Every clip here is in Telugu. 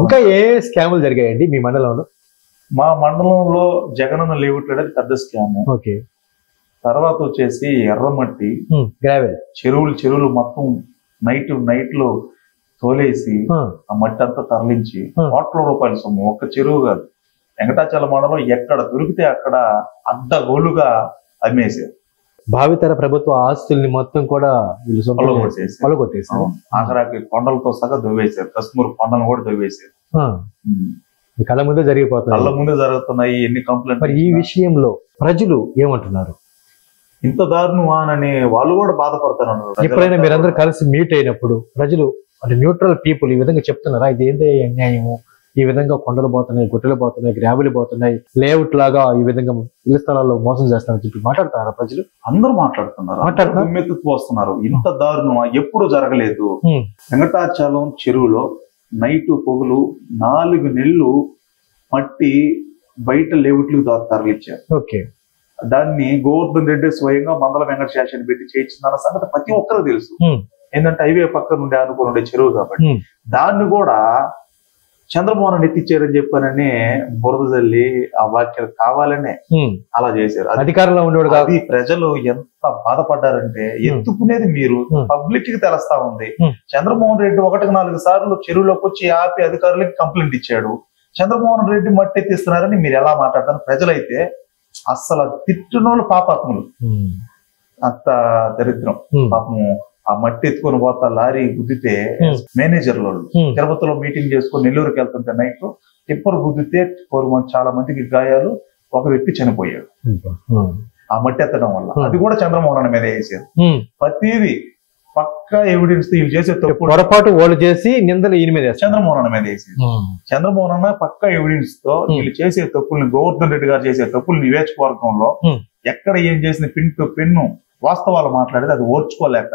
ఇంకా ఏ స్కాములు జరిగాయండి మీ మండలంలో? మా మండలంలో జగనన్న లేఅవుట్ అనేది పెద్ద స్కామ్. ఓకే. తర్వాత వచ్చేసి ఎర్రమట్టి, గ్రావెల్ చెరువులు మొత్తం నైట్ లో తోలేసి ఆ మట్టి అంతా తరలించి కోట్ల రూపాయల సొమ్ము. ఒక్క చెరువు కాదు, వెంకటాచల మండలం ఎక్కడ దొరికితే అక్కడ అడ్డగోలుగా అమ్మేశారు. భావితర ప్రభుత్వ ఆస్తుల్ని మొత్తం కూడా వీళ్ళు కొలగొట్టేశారు. ఆఖరాకి కొండలతో సహా దొవ్వేశారు. కశ్మూర్ కొండలు కూడా దొవ్వేశారు. కళ్ళ ముందే జరిగిపోతుంది. కళ్ళ ముందే జరుగుతున్నాయి. ఎన్ని కంప్లైంట్. మరి ఈ విషయంలో ప్రజలు ఏమంటున్నారు? ఇంత దారుణమానని వాళ్ళు కూడా బాధపడుతున్నారు. ఎప్పుడైనా మీరందరూ కలిసి మీట్ అయినప్పుడు ప్రజలు అంటే న్యూట్రల్ పీపుల్ ఈ విధంగా చెప్తున్నారా, ఇది ఏంటి అన్యాయము, ఈ విధంగా కొండలు పోతున్నాయి, గుట్టలు పోతున్నాయి, గ్రావెలు పోతున్నాయి, లేఅవుట్ లాగా ఈ విధంగా ఇళ్ల స్థలాల్లో మోసం చేస్తారని చెప్పి మాట్లాడుతున్నారా ప్రజలు? అందరూ మాట్లాడుతున్నారు, వస్తున్నారు. ఇంత దారుణం ఎప్పుడు జరగలేదు. వెంకటాచలం చెరువులో నైటు పొగులు 4 నెలలు మట్టి బయట లేఅవుట్లకు తరలిచ్చారు. ఓకే. దాన్ని గోవర్ధన్ రెడ్డి స్వయంగా మండల వెంకట శాసన పెట్టి చేయించిందన్న సంగతి ప్రతి ఒక్కరు తెలుసు. ఏంటంటే హైవే పక్క నుండి అనుకుని ఉండే చెరువు కాబట్టి దాన్ని కూడా చంద్రమోహన్ ఎత్తిచ్చారని చెప్పానని బురద జల్లి ఆ వ్యాఖ్యలు కావాలనే అలా చేశారు. అధికారంలో ఉండేవాడు. అది ప్రజలు ఎంత బాధపడ్డారంటే ఎత్తుకునేది మీరు పబ్లిక్ కి తెలుస్తా ఉంది. చంద్రమోహన్ రెడ్డి 1-4 సార్లు చెరువులోకి వచ్చి ఆపి అధికారులకి కంప్లైంట్ ఇచ్చాడు. చంద్రమోహన్ రెడ్డి మట్టి ఎత్తిస్తున్నారని మీరు ఎలా మాట్లాడతారు? ప్రజలైతే అస్సలు తిట్టునోళ్ళు పాపాత్ములు, అంత దరిద్రం. పాపం ఆ మట్టి ఎత్తుకొని పోతా లారీ గుద్దితే మేనేజర్లు తిరుపతిలో మీటింగ్ చేసుకొని నెల్లూరుకి వెళ్తుంటే నైట్ టిప్పర్ గుద్దితే చాలా మందికి గాయాలు, ఒక వ్యక్తి చనిపోయాడు ఆ మట్టి ఎత్తడం వల్ల. అది కూడా చంద్రమోహన్ మీద వేసారు. ప్రతిదీ పక్కా ఎవిడెన్స్ వీళ్ళు చేసే తప్పు పొరపాటు వాళ్ళు చేసి నిందలు ఈయన మీద చంద్రమోహన్ మీద వేసారు. చంద్రమోహన్ అన్న పక్కా ఎవిడెన్స్ తో వీళ్ళు చేసే తప్పుల్ని, గోవర్ధన్ రెడ్డి గారు చేసే తప్పులు నియోజకవర్గంలో ఎక్కడ ఏం చేసిన పిన్ టు పిన్ను వాస్తవాలు మాట్లాడేది అది ఓర్చుకోలేక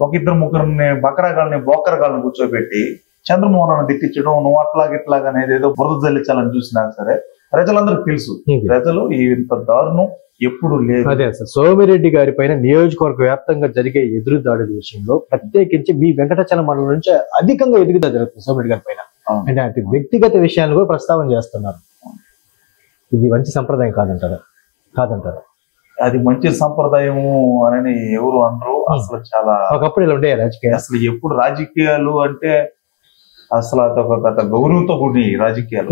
1-2-3 బకరగాళ్ళని బోకరగాళ్ళని కూర్చోబెట్టి చంద్రమోహన్ అన్న తిట్టించడం, నువ్వు అట్లాగిట్లాగా అనేది ఏదో బురద జల్లించాలని చూసినా సరే ప్రజలందరికీ తెలుసు. ప్రజలు ఇంత దారుణం ఎప్పుడు లేదు. అదే సార్, సోమిరెడ్డి గారి పైన నియోజకవర్గ వ్యాప్తంగా జరిగే ఎదురుదాడుల విషయంలో ప్రత్యేకించి మీ వెంకటాచలం మండలం నుంచి అధికంగా ఎదుగుదల జరుగుతుంది సోమిరెడ్డి గారి పైన. అంటే అటు వ్యక్తిగత విషయాలు కూడా ప్రస్తావన చేస్తున్నారు. ఇది మంచి సంప్రదాయం కాదంటారా? అది మంచి సంప్రదాయము అని ఎవరు అనరు. అసలు చాలా ఒకప్పుడు ఇలా ఉండే రాజకీయాలు. అసలు ఎప్పుడు రాజకీయాలు అంటే అసలు అదొక పెద్ద గౌరవంతో కూడి రాజకీయాలు.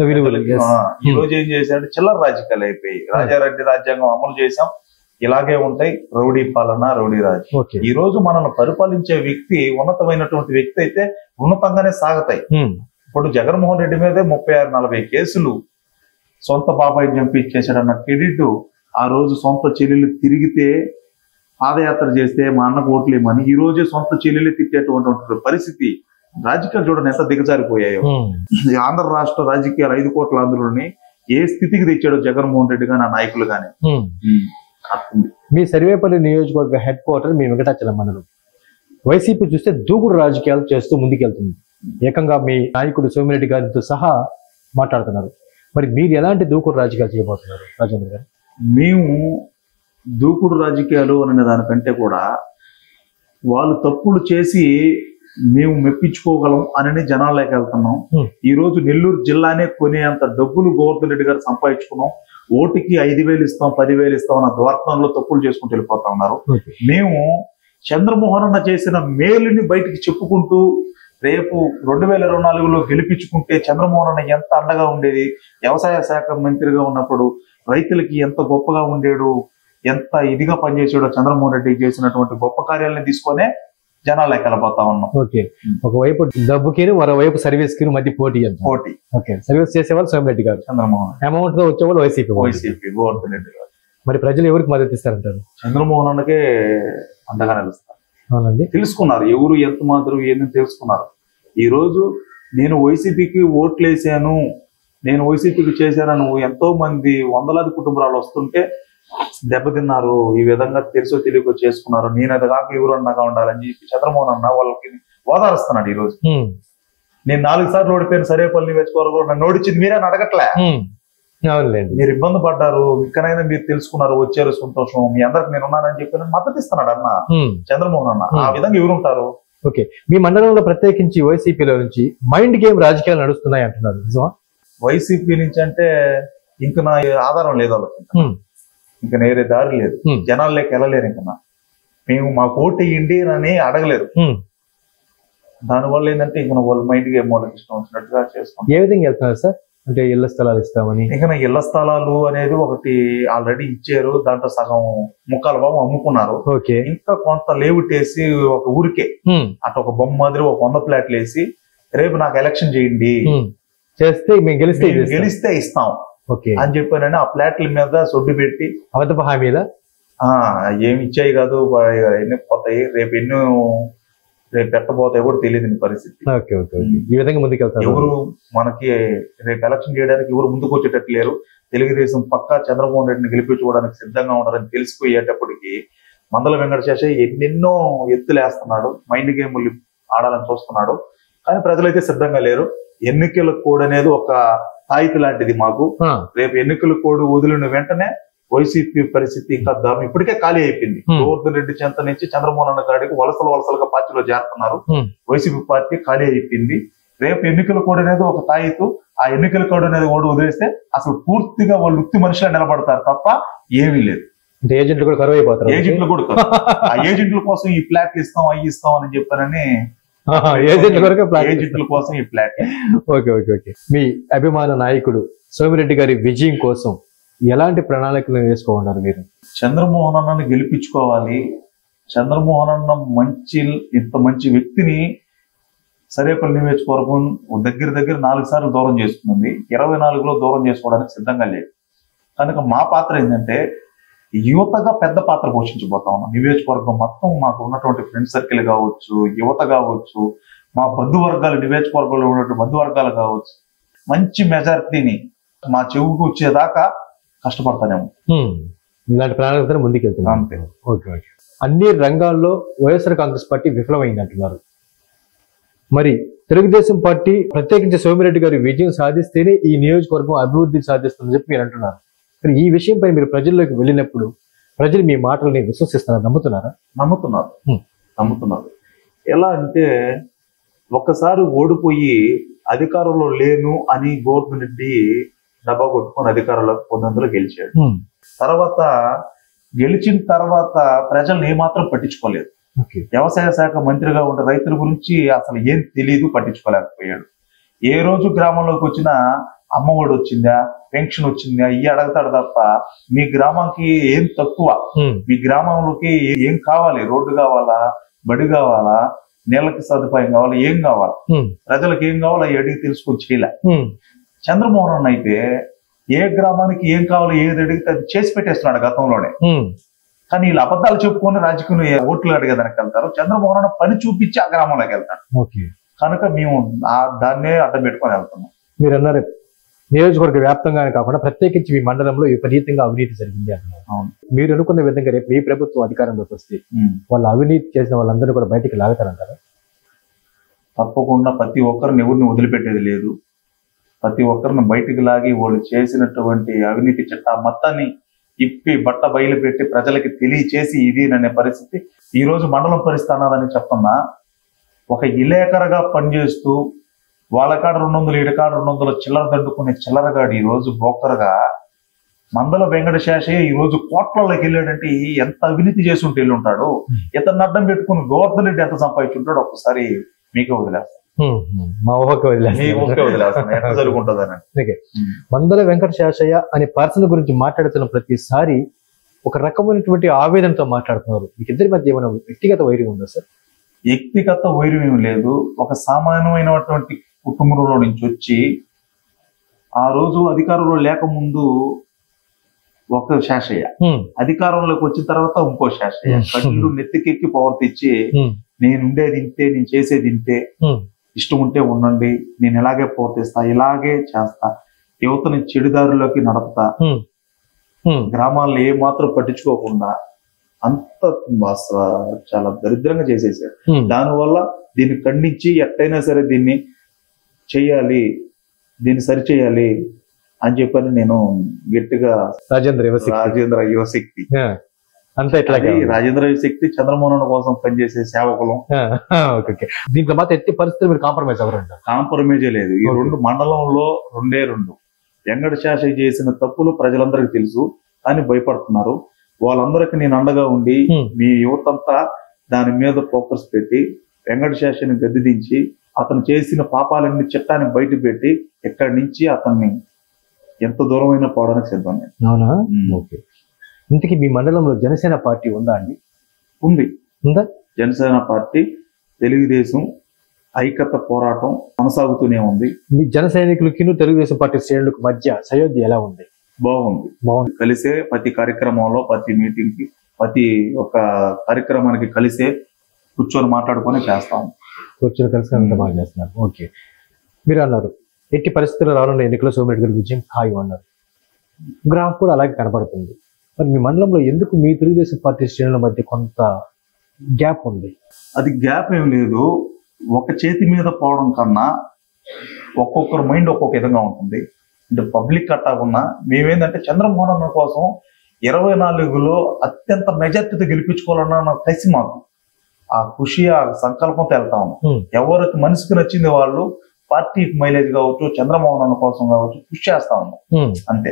ఈ రోజు ఏం చేశారంటే చిల్లర రాజకీయాలు అయిపోయి, రాజారెడ్డి రాజ్యాంగం అమలు చేశాం, ఇలాగే ఉంటాయి, రౌడీ పాలన, రౌడీ రాజ్యం. ఈ రోజు మనల్ని పరిపాలించే వ్యక్తి ఉన్నతమైనటువంటి వ్యక్తి అయితే ఉన్నతంగానే సాగుతాయి. ఇప్పుడు జగన్మోహన్ రెడ్డి మీదే 36-40 కేసులు. సొంత బాబాయ్ చంపించేసాడన్న క్రెడిట్ ఆ రోజు సొంత చెల్లెలు తిరిగితే పాదయాత్ర చేస్తే మా అన్నకు ఓట్లేమని ఈ రోజే సొంత చెల్లెలు తిట్టేటువంటి పరిస్థితి. రాజకీయాలు చూడండి ఎంత దిగజారిపోయాయో. ఆంధ్ర రాష్ట్ర రాజకీయాలు 5 కోట్ల ఆంధ్రులని ఏ స్థితికి తెచ్చాడో జగన్మోహన్ రెడ్డి గాని, ఆ నాయకులు గాని. మీ సర్వేపల్లి నియోజకవర్గ హెడ్ క్వార్టర్ మీ వెంకటాచలం మండలం. వైసీపీ చూస్తే దూకుడు రాజకీయాలు చేస్తూ ముందుకెళ్తుంది. ఏకంగా మీ నాయకుడు సోమిరెడ్డి గారితో సహా మాట్లాడుతున్నారు. మరి మీరు ఎలాంటి దూకుడు రాజకీయాలు చేయబోతున్నారు రాజేంద్ర గారు? మేము దూకుడు రాజకీయాలు అనే దానికంటే కూడా వాళ్ళు తప్పులు చేసి మేము మెప్పించుకోగలం అని జనాల్లోకి వెళ్తున్నాం. ఈ రోజు నెల్లూరు జిల్లానే కొనేంత డబ్బులు గోవర్ధన్ రెడ్డి గారు సంపాదించుకున్నాం. ఓటుకి 5,000 ఇస్తాం, 10,000 ఇస్తాం అన్న ద్వార్థంలో తప్పులు చేసుకుంటూ వెళ్ళిపోతా ఉన్నారు. మేము చంద్రమోహన్ అన్న చేసిన మేలుని బయటికి చెప్పుకుంటూ రేపు 2024లో గెలిపించుకుంటే చంద్రమోహన్ అన్న ఎంత అండగా ఉండేది, వ్యవసాయ శాఖ మంత్రిగా ఉన్నప్పుడు రైతులకి ఎంత గొప్పగా ఉండేడు, ఎంత ఇదిగా పనిచేసాడో చంద్రమోహన్ రెడ్డి చేసినటువంటి గొప్ప కార్యాలను తీసుకొనే జనాలకి వెళ్ళిపోతా ఉన్నాం. ఓకే, ఒకవైపు డబ్బుకి మరోవైపు సర్వీస్ కి మధ్య పోటీ. ఓకే, సర్వీస్ చేసేవాళ్ళు సోమిరెడ్డి గారు, చంద్రమోహన్ అమౌంట్ తో వచ్చేవాళ్ళు వైసీపీ గోవర్ధన్ రెడ్డి గారు. మరి ప్రజలు ఎవరికి మద్దతు ఇస్తారంటారు? చంద్రమోహన్ అన్నకే అండగా నిలుస్తారు. అవునండి, తెలుసుకున్నారు ఎవరు ఎంత మాత్రం ఏందని తెలుసుకున్నారు. ఈ రోజు నేను వైసీపీకి ఓట్లు వేసాను, నేను వైసీపీకి చేశాను, ఎంతో మంది 100,000 కుటుంబాలు వస్తుంటే దెబ్బతిన్నారు. ఈ విధంగా తెలుసో తెలియకో చేసుకున్నారు. నేను అది కాక ఎవరు అన్నాగా ఉండాలని చెప్పి చంద్రమోహన్ అన్న వాళ్ళకి ఓదారుస్తున్నాడు. ఈ రోజు నేను 4 సార్లు ఓడిపోయిన సర్వేపల్లి నియోజకవర్గం నన్ను ఓడించింది మీరే అడగట్లే. మీరు ఇబ్బంది పడ్డారు, ఇక్కడైనా మీరు తెలుసుకున్నారు, వచ్చారు, సంతోషం, మీ అందరికి నేను ఉన్నానని చెప్పి మద్దతు ఇస్తున్నాడు అన్న చంద్రమోహన్ అన్న. ఆ విధంగా ఎవరుంటారు? ఓకే, మీ మండలంలో ప్రత్యేకించి వైసీపీలో నుంచి మైండ్ గేమ్ రాజకీయాలు నడుస్తున్నాయి అంటున్నారు, నిజమా? వైసీపీ నుంచి అంటే ఇంక నా ఆధారం లేదు వాళ్ళకి, ఇంకా నేరే దారి లేదు, జనాల్లోకి వెళ్ళలేరు. ఇంకా మేము మాకు ఓటు వేయండి అని అడగలేరు. దానివల్ల ఏంటంటే ఇంకా వాళ్ళ మైండ్ గేమ్ వాళ్ళకి ఇష్టం వచ్చినట్టుగా చేస్తాం. ఏ విధంగా వెళ్తున్నారు సార్? అంటే ఇళ్ల స్థలాలు ఇస్తామని. ఇంకా ఇళ్ల స్థలాలు అనేది ఒకటి ఆల్రెడీ ఇచ్చారు, దాంట్లో సగం ముక్కాల భాగం అమ్ముకున్నారు. ఇంకా కొంత లేవుటేసి ఒక ఊరికే అటు ఒక బొమ్మ మాదిరి ఒక 100 ప్లాట్లు వేసి రేపు నాకు ఎలక్షన్ చేయండి, చేస్తే మేము గెలిస్తే ఇస్తాం అని చెప్పానని ఆ ప్లాట్ల మీద సొడ్డు పెట్టి అవతప హామీలా ఏమి ఇచ్చాయి కాదు, ఎన్ని పోతాయి, రేపు పెట్టబోతాయి కూడా తెలియదు పరిస్థితి. ఈ విధంగా ముందుకెళ్తారు. ఎవరు మనకి రేపు ఎలక్షన్ చేయడానికి ఎవరు ముందుకు వచ్చేటట్టు లేరు. తెలుగుదేశం పక్కా చంద్రమోహన్ రెడ్డిని గెలిపించుకోవడానికి సిద్ధంగా ఉన్నారని తెలిసిపోయేటప్పటికి మందల వెంకటశేషయ్య ఎన్నెన్నో ఎత్తులు వేస్తున్నాడు, మైండ్ గేములు ఆడాలని చూస్తున్నాడు. కానీ ప్రజలైతే సిద్ధంగా లేరు. ఎన్నికల కోడ్ అనేది ఒక తాయితీ లాంటిది మాకు. రేపు ఎన్నికల కోడ్ వదిలిన వెంటనే వైసీపీ పరిస్థితి ఇంకా దారుణం. ఇప్పటికే ఖాళీ అయిపోయింది. గోవర్ధన్ రెడ్డి చెంత నుంచి చంద్రమోహన్ అన్న కాడికి వలసలుగా పార్టీలో చేరుతున్నారు. వైసీపీ పార్టీ ఖాళీ అయిపోయింది. రేపు ఎన్నికల కోడ్ అనేది ఒక తాయితూ. ఆ ఎన్నికల కోడ్ అనేది ఓడి వదిలేస్తే అసలు పూర్తిగా వాళ్ళు వృత్తి మనుషులు నిలబడతారు తప్ప ఏమీ లేదు. ఏజెంట్లు కూడా కరువు అయిపోతారు. ఏజెంట్లు కూడా ఆ ఏజెంట్ల కోసం ఈ ఫ్లాట్లు ఇస్తాం అవి ఇస్తాం అని చెప్పానని ఏజెంట్ల కోసం ఈ ఫ్లాట్. ఓకే. మీ అభిమాన నాయకుడు సోమిరెడ్డి గారి విజయం కోసం ఎలాంటి ప్రణాళికలు వేసుకోమన్నారు మీరు? చంద్రమోహన్ అన్నని గెలిపించుకోవాలి. చంద్రమోహన్ అన్న ఇంత మంచి వ్యక్తిని సరేపల్లి నియోజకవర్గం దగ్గర 4 సార్లు దూరం చేసుకుంది. 24లో దూరం చేసుకోవడానికి సిద్ధంగా లేదు. కనుక మా పాత్ర ఏంటంటే యువతగా పెద్ద పాత్ర పోషించబోతా ఉన్నాం. నియోజకవర్గం మొత్తం మాకు ఉన్నటువంటి ఫ్రెండ్ సర్కిల్ కావచ్చు, యువత కావచ్చు, మా బంధువర్గాలు, నియోజకవర్గంలో ఉన్నటువంటి బంధువర్గాలు కావచ్చు, మంచి మెజారిటీని మా చెవుకు వచ్చేదాకా కష్టపడతానేమో. ఇలాంటి ప్రణాళికతో ముందుకెళ్తున్నాం. ఓకే. అన్ని రంగాల్లో వైఎస్ఆర్ కాంగ్రెస్ పార్టీ విఫలమైంది అంటున్నారు. మరి తెలుగుదేశం పార్టీ ప్రత్యేకించి సోమిరెడ్డి గారి విజయం సాధిస్తేనే ఈ నియోజకవర్గం అభివృద్ధి సాధిస్తుందని చెప్పి మీరు అంటున్నారు. మరి ఈ విషయంపై మీరు ప్రజల్లోకి వెళ్ళినప్పుడు ప్రజలు మీ మాటల్ని విశ్వసిస్తున్నారు, నమ్ముతున్నారా? నమ్ముతున్నారు. ఎలా అంటే ఒక్కసారి ఓడిపోయి అధికారంలో లేను అని గోవర్ధన్ రెడ్డి డబ్బా కొట్టుకొని అధికారంలోకి 1900 గెలిచాడు. తర్వాత గెలిచిన తర్వాత ప్రజల్ని ఏమాత్రం పట్టించుకోలేదు. వ్యవసాయ శాఖ మంత్రిగా ఉండే రైతుల గురించి అసలు ఏం తెలియదు, పట్టించుకోలేకపోయాడు. ఏ రోజు గ్రామంలోకి వచ్చినా అమ్మఒడి వచ్చిందా, పెన్షన్ వచ్చిందా ఇవి అడగతాడు తప్ప మీ గ్రామానికి ఏం తక్కువ, మీ గ్రామంలోకి ఏం కావాలి, రోడ్డు కావాలా, బడి కావాలా, నీళ్ళకి సదుపాయం కావాలా, ఏం కావాలా, ప్రజలకు ఏం కావాలో అడిగి తెలుసుకొని చేయలే. చంద్రమోహన్ అన్న అయితే ఏ గ్రామానికి ఏం కావాలో ఏది అడిగితే అది చేసి పెట్టేస్తున్నాడు గతంలోనే. కానీ వీళ్ళు అబద్ధాలు చెప్పుకొని రాజకీయ ఓట్లు అడిగేదానికి వెళ్తారు. చంద్రమోహన్ అన్న పని చూపించి ఆ గ్రామంలోకి వెళ్తాడు. కనుక మేము దాన్నే అడ్డం పెట్టుకొని వెళ్తున్నాం. మీరు అన్నారు నియోజకవర్గ వ్యాప్తంగానే కాకుండా ప్రత్యేకించి మీ మండలంలో విపరీతంగా అవినీతి జరిగింది అంటున్నారు. మీరు అనుకున్న విధంగా రేపు మీ ప్రభుత్వం అధికారంలోకి వస్తే వాళ్ళు అవినీతి చేసిన వాళ్ళందరూ కూడా బయటికి లాగుతారంటారా? తప్పకుండా ప్రతి ఒక్కరిని ఎవరిని వదిలిపెట్టేది లేదు. ప్రతి ఒక్కరిని బయటికి లాగి వాళ్ళు చేసినటువంటి అవినీతి చట్టా మొత్తాన్ని ఇప్పి బట్ట బయలు పెట్టి ప్రజలకి తెలియచేసి ఇది అనే పరిస్థితి ఈ రోజు మండలం పరిస్థితి అన్నదని చెప్తున్నా. ఒక ఇలేకరగా పనిచేస్తూ వాళ్ళ కాడ 200 ఈడ కాడ 200 చిల్లర దండుకునే చిల్లరగాడు ఈ రోజు బోకరగా మందల వెంకటశేషయ్య ఈ రోజు కోట్లలోకి వెళ్ళాడంటే ఎంత అవినీతి చేసి ఉంటే వెళ్ళుంటాడు. ఇతన్ని అడ్డం పెట్టుకుని గోవర్ధన్ రెడ్డి ఎంత సంపాదించుంటాడు ఒక్కసారి మీకే వదిలేస్తాను. మందల వెంకటశేషయ్య అనే పర్సన్ గురించి మాట్లాడుతున్న ప్రతిసారి ఒక రకమైనటువంటి ఆవేదనతో మాట్లాడుతున్నారు. మీకు ఇద్దరి మధ్య ఏమైనా వ్యక్తిగత వైరం ఉందా సార్? వ్యక్తిగత వైరం ఏమి లేదు. ఒక సామాన్యమైనటువంటి కుటుంబంలో నుంచి వచ్చి ఆ రోజు అధికారంలో లేకముందు ఒక శేషయ్య, అధికారంలోకి వచ్చిన తర్వాత ఇంకో శేషయ్య, కళ్ళు నెత్తికెక్కి పవర్ తెచ్చి నేనుండేది ఇంతే, నేను చేసేది ఇంతే, ఇష్టం ఉంటే ఉండండి, నేను ఇలాగే పోతేస్తా, ఇలాగే చేస్తా, యువతని చెడుదారులోకి నడుపుతా, గ్రామాల్లో ఏ మాత్రం పట్టించుకోకుండా అంత చాలా దరిద్రంగా చేసేసారు. దానివల్ల దీన్ని ఖండించి ఎట్టయినా సరే దీన్ని చెయ్యాలి, దీన్ని సరిచేయాలి అని చెప్పని నేను గట్టిగా రాజేంద్ర యువశక్తి అంతా ఇట్లాగే అది రాజేంద్ర శక్తి చంద్రమోహన్ కోసం పనిచేసే సేవకులం. Okay okay. దీంట్లో మాత్రం ఎట్టి పరిస్థితులు మీరు కాంప్రమైజ్ అవ్వరంటారు. కాంప్రమైజే లేదు. ఈ రెండు మండలంలో రెండే రెండు. వెంకట శాస్త్రి చేసిన తప్పులు ప్రజలందరికీ తెలుసు, కానీ భయపడుతున్నారు. వాళ్ళందరికీ నేను అండగా ఉండి మీ యువతంతా దాని మీద ఫోకస్ పెట్టి వెంకట శాస్త్రిని గద్దె దించి అతను చేసిన పాపాలన్నీ చట్టాన్ని బయట పెట్టి ఎక్కడి నుంచి అతన్ని ఎంత దూరమైనా పోవడానికి సిద్ధం. అవునా? ఓకే. ఇంతకీ మీ మండలంలో జనసేన పార్టీ ఉందా అండి? ఉందా? జనసేన పార్టీ, తెలుగుదేశం ఐక్యత పోరాటం కొనసాగుతూనే ఉంది. మీ జన సైనికులకి తెలుగుదేశం పార్టీ శ్రేణులకు మధ్య సయోధ్య ఎలా ఉంది? బాగుంది. కలిసే ప్రతి కార్యక్రమంలో, ప్రతి మీటింగ్ కి, ప్రతి ఒక్క కార్యక్రమానికి కలిసే కూర్చొని మాట్లాడుకొని చేస్తాము. కూర్చొని కలిసి అంత బాగా చేస్తున్నారు. ఓకే. మీరు అన్నారు ఎట్టి పరిస్థితుల్లో రానున్న ఎన్నికల్లో సోమిరెడ్డి గారి విజయం ఖాయం అన్నారు. గ్రాఫ్ కూడా అలాగే కనపడుతుంది. మరి మీ మండలంలో ఎందుకు మీ తెలుగుదేశం పార్టీ శ్రేణుల మధ్య కొంత గ్యాప్ ఉంది? అది గ్యాప్ ఏం లేదు. ఒక చేతి మీద పోవడం కన్నా ఒక్కొక్కరు మైండ్ ఒక్కొక్క విధంగా ఉంటుంది. అంటే పబ్లిక్ అట్టాకున్నా మేమేంటంటే చంద్రమోహన్ అన్న కోసం 24లో అత్యంత మెజార్టీతో గెలిపించుకోవాలన్న కసి మాకు. ఆ ఖుషి, ఆ సంకల్పంతో వెళ్తా ఉన్నాం. ఎవరికి మనసుకు నచ్చింది వాళ్ళు పార్టీకి మైలేజ్ కావచ్చు, చంద్రమోహన్ అన్న కోసం కావచ్చు కృషి చేస్తా ఉన్నాం. అంతే.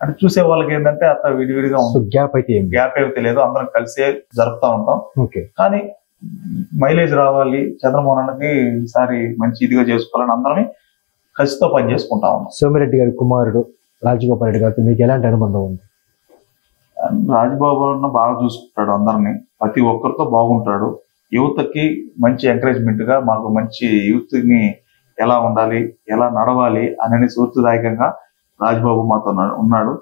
అంటే చూసే వాళ్ళకి ఏంటంటే అట్లా విడివిడిగా ఉంటుంది. గ్యాప్ ఏమి తెలియదు. అందరం కలిసే జరుపుతా ఉంటాం. కానీ మైలేజ్ రావాలి, చంద్రమోహన్ అన్నకి ఈసారి మంచి ఇదిగా చేసుకోవాలని అందరం కసితో పని చేసుకుంటా ఉన్నాం. సోమిరెడ్డి గారి కుమారుడు రాజగోపాల్ రెడ్డి గారితో మీకు ఎలాంటి అనుబంధం ఉంది? రాజబాబు అన్న బాగా చూసుకుంటాడు అందరినీ, ప్రతి ఒక్కరితో బాగుంటాడు. యువతకి మంచి ఎంకరేజ్మెంట్ గా, మాకు మంచి యూత్ ని ఎలా ఉండాలి, ఎలా నడవాలి అనేది స్ఫూర్తిదాయకంగా రాజబాబు మాతో ఉన్నాడు.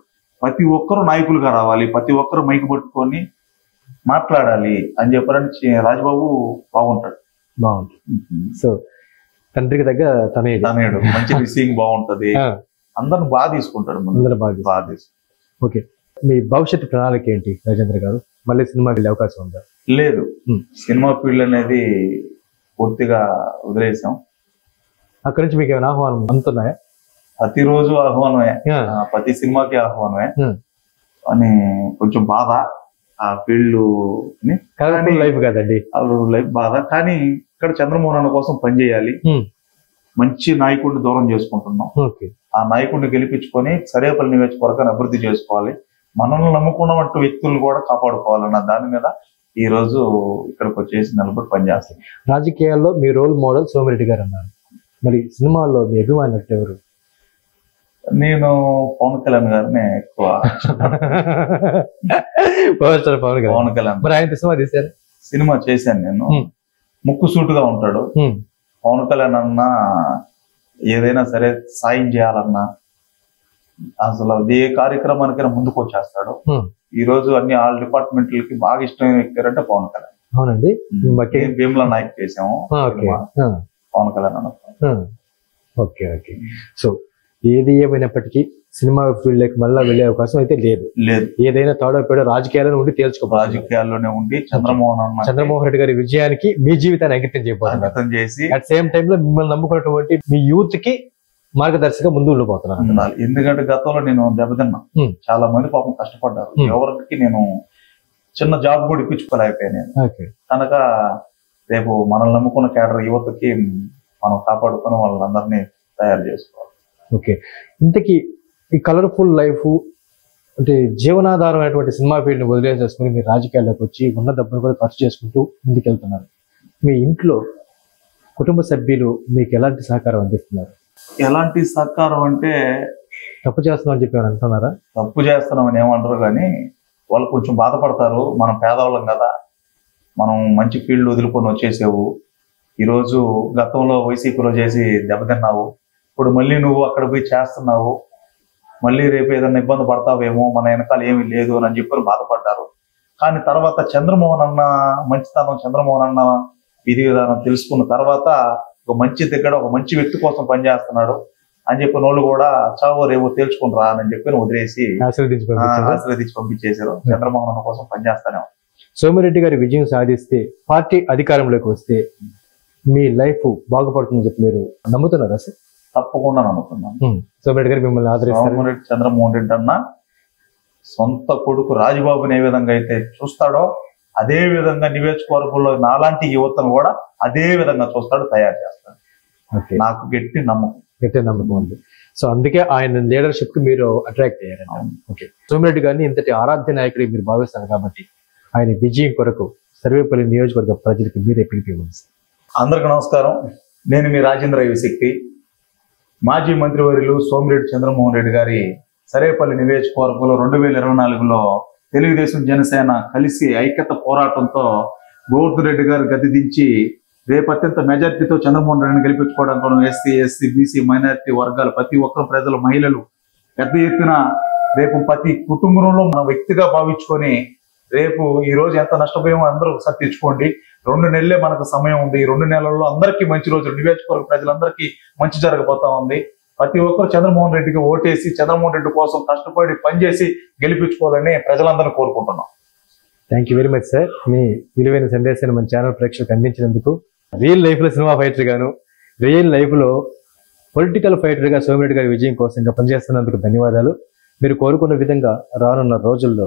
ప్రతి ఒక్కరు నాయకులుగా రావాలి, ప్రతి ఒక్కరు మైకు పట్టుకొని మాట్లాడాలి అని చెప్పారని రాజబాబు బాగుంటాడు. సో తండ్రికి దగ్గర తనయుడు మంచి రిసీవింగ్ బాగుంటది. అందరిని బాగా తీసుకుంటాడు. బాగా తీసుకుంటాడు. ఓకే. మీ భవిష్యత్తు ప్రణాళిక ఏంటి రాజేంద్ర గారు? మళ్ళీ సినిమా వెళ్ళే అవకాశం ఉందా? లేదు, సినిమా ఫీల్డ్ అనేది పూర్తిగా వదిలేసాం. అక్కడి నుంచి మీకు ఏమైనా ఆహ్వానం అందుతున్నాయా? ప్రతిరోజు ఆహ్వానమే, ప్రతి సినిమాకి ఆహ్వానమే అని కొంచెం బాధ. ఆ ఫీల్డ్ లైఫ్ కదండి, లైఫ్ బాధ. కానీ ఇక్కడ చంద్రమోహన్ అన్న కోసం పనిచేయాలి. మంచి నాయకుడిని దూరం చేసుకుంటున్నాం. ఆ నాయకుడిని గెలిపించుకొని సరేపల్లి నియోజకవర్గాన్ని అభివృద్ధి చేసుకోవాలి. మనల్ని నమ్ముకున్నట్టు వ్యక్తులను కూడా కాపాడుకోవాలన్న దాని మీద ఈ రోజు ఇక్కడికి వచ్చేసి నిలబడి పనిచేస్తాం. రాజకీయాల్లో మీ రోల్ మోడల్ సోమిరెడ్డి గారు అన్నారు. మరి సినిమాల్లో మీ అభిమానులు ఎవరు? నేను పవన్ కళ్యాణ్ గారిని ఎక్కువ. పవన్ కళ్యాణ్. మరి ఆయన సినిమా తీశారు? సినిమా చేశాను నేను. ముక్కు సూటుగా ఉంటాడు పవన్ కళ్యాణ్ అన్న. ఏదైనా సరే సాయం చేయాలన్నా, అసలు ఏ కార్యక్రమానికైనా ముందుకు వచ్చేస్తాడు. ఈ రోజు అన్ని ఆల్ డిపార్ట్మెంట్లకి బాగా ఇష్టమైన వ్యక్తి అంటే పవన్ కళ్యాణ్. అవునండి. భీమ్లా నాయక్ చేసాము పవన్ కళ్యాణ్ అన్న. Okay okay. సో ఏది ఏమైనప్పటికీ సినిమా ఫీల్డ్ లోకి మళ్ళీ వెళ్ళే అవకాశం అయితే లేదు. ఏదైనా తాడో పేడో రాజకీయాల్లో ఉండి తేల్చుకోవాలి. రాజకీయాల్లోనే ఉండి చంద్రమోహన్ రెడ్డి గారి విజయానికి మీ జీవితాన్ని అంకితం చేసి అట్ సేమ్ టైమ్ లో మిమ్మల్ని నమ్ముకున్నటువంటి మీ యూత్ కి మార్గదర్శిగా ముందు ఉండిపోతున్నాను. ఎందుకంటే గతంలో నేను దెబ్బతిన్నా. చాలా మంది పాపం కష్టపడ్డారు. ఎవరికి నేను చిన్న జాబ్ కూడా ఇప్పించుకోలేకపోయాను. కనుక రేపు మనల్ని నమ్ముకున్న కేడర్ యువతకి మనం కాపాడుకొని వాళ్ళందరినీ తయారు చేసుకోవాలి. ఓకే. ఇంతకీ ఈ కలర్ఫుల్ లైఫ్ అంటే జీవనాధారం అయినటువంటి సినిమా ఫీల్డ్ ని వదిలేసేసుకుని మీరు రాజకీయాల్లోకి వచ్చి ఉన్న డబ్బును కూడా ఖర్చు చేసుకుంటూ ముందుకెళ్తున్నారు. మీ ఇంట్లో కుటుంబ సభ్యులు మీకు ఎలాంటి సహకారం అందిస్తున్నారు? ఎలాంటి సహకారం అంటే తప్పు చేస్తున్నామని చెప్పి అంటున్నారా? తప్పు చేస్తున్నామని ఏమంటారు, కానీ వాళ్ళు కొంచెం బాధపడతారు. మనం పేదవాళ్ళం కదా, మనం మంచి ఫీల్డ్ వదులుకొని వచ్చేసావు. ఈరోజు గతంలో వైసీపీలో చేసి దెబ్బతిన్నావు, ఇప్పుడు మళ్ళీ నువ్వు అక్కడ పోయి చేస్తున్నావు, మళ్ళీ రేపు ఏదైనా ఇబ్బంది పడతావేమో, మన వెనకాల ఏమీ లేదు అని చెప్పి బాధపడ్డారు. కానీ తర్వాత చంద్రమోహన్ అన్న మంచితనం, చంద్రమోహన్ అన్న విధి విధానం తెలుసుకున్న తర్వాత ఒక మంచి దగ్గర ఒక మంచి వ్యక్తి కోసం పనిచేస్తున్నాడు అని చెప్పిన వాళ్ళు కూడా చావో రేవో తేల్చుకుని రా అని చెప్పి వదిలేసి ఆశీర్వదించి పంపించేశారు. చంద్రమోహన్ అన్న కోసం పనిచేస్తానే. సోమిరెడ్డి గారి విజయం సాధిస్తే, పార్టీ అధికారంలోకి వస్తే మీ లైఫ్ బాగుపడుతుందని చెప్పి మీరు నమ్ముతున్నారా సార్? తప్పకుండా నమ్ముతున్నాను. సోమిరెడ్డి గారు మిమ్మల్ని ఆదరిస్తారు. చంద్రమోహన్ రెడ్డి అన్న సొంత కొడుకు రాజబాబుని ఏ విధంగా అయితే చూస్తాడో అదే విధంగా నియోజకవర్గంలో నాలాంటి యువతను కూడా అదే విధంగా చూస్తాడు, తయారు చేస్తాడు. ఓకే, నాకు గట్టి నమ్మకం. గట్టి నమ్మకం ఉంది. సో అందుకే ఆయన లీడర్షిప్ కి మీరు అట్రాక్ట్ అయ్యారంట. ఓకే, సోమిరెడ్డి గారిని ఇంతటి ఆరాధ్య నాయకుడి మీరు భావిస్తారు కాబట్టి ఆయన విజయం కొరకు సర్వేపల్లి నియోజకవర్గ ప్రజలకి మీరే పిలిపివ్వండి. అందరికీ నమస్కారం. నేను మీ రాజేంద్ర యువశక్తి. మాజీ మంత్రివర్యులు సోమిరెడ్డి చంద్రమోహన్ రెడ్డి గారి సర్వేపల్లి నియోజకవర్గంలో 2024లో తెలుగుదేశం జనసేన కలిసి ఐక్యత పోరాటంతో గోవర్ధన్ రెడ్డి గారు గద్దె దించి రేపు అత్యంత మెజార్టీతో చంద్రమోహన్ రెడ్డిని గెలిపించుకోవడానికి ఎస్సీ, ఎస్సీ, బీసీ, మైనారిటీ వర్గాలు ప్రతి ఒక్కరు, ప్రజలు, మహిళలు పెద్ద ఎత్తున రేపు ప్రతి కుటుంబంలో మన వ్యక్తిగా భావించుకొని రేపు ఈ రోజు ఎంత నష్టపోయామో అందరూ ఒకసారి తెచ్చుకోండి. 2 నెలలే మనకు సమయం ఉంది. ఈ 2 నెలల్లో అందరికీ మంచి రోజులు, నియోజకవర్గ ప్రజలందరికీ మంచి జరగబోతా ఉంది. ప్రతి ఒక్కరు చంద్రమోహన్ రెడ్డికి ఓటేసి చంద్రమోహన్ రెడ్డి కోసం కష్టపడి పనిచేసి గెలిపించుకోవాలని ప్రజలందరూ కోరుకుంటున్నాం. Thank you very much sir. మీ విలువైన సందేశాన్ని మన ఛానల్ ప్రేక్షకులకు అందించినందుకు. రియల్ లైఫ్ లో సినిమా ఫైటర్ గాను, రియల్ లైఫ్ లో పొలిటికల్ ఫైటర్ గా సోమిరెడ్డి గారి విజయం కోసం పనిచేస్తున్నందుకు ధన్యవాదాలు. మీరు కోరుకున్న విధంగా రానున్న రోజుల్లో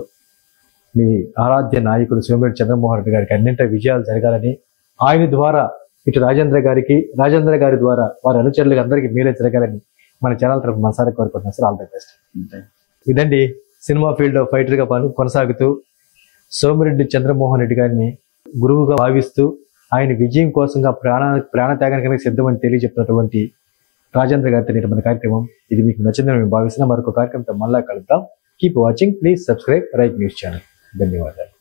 మీ ఆరాధ్య నాయకుడు సోమిరెడ్డి చంద్రమోహన్ రెడ్డి గారికి అన్నింటి విజయాలు జరగాలని, ఆయన ద్వారా ఇటు రాజేంద్ర గారికి, రాజేంద్ర గారి ద్వారా వారి అనుచరులకు అందరికీ మేలే జరగాలని మన ఛానల్ తరఫున మనసారి కోరుకుంటున్నాం సార్. All the best. ఇదండి సినిమా ఫీల్డ్ ఫైటర్ గా కొనసాగుతూ సోమిరెడ్డి చంద్రమోహన్ రెడ్డి గారిని గురువుగా భావిస్తూ ఆయన విజయం కోసంగా ప్రాణత్యాగానికి సిద్ధమని తెలియజెప్పినటువంటి రాజేంద్ర గారితో నేటి మన కార్యక్రమం. ఇది మీకు నచ్చిందని మేము భావిస్తున్నాం. మరొక కార్యక్రమంతో మళ్ళా కలుద్దాం. Keep watching, please subscribe right news channel. ధన్యవాదాలు.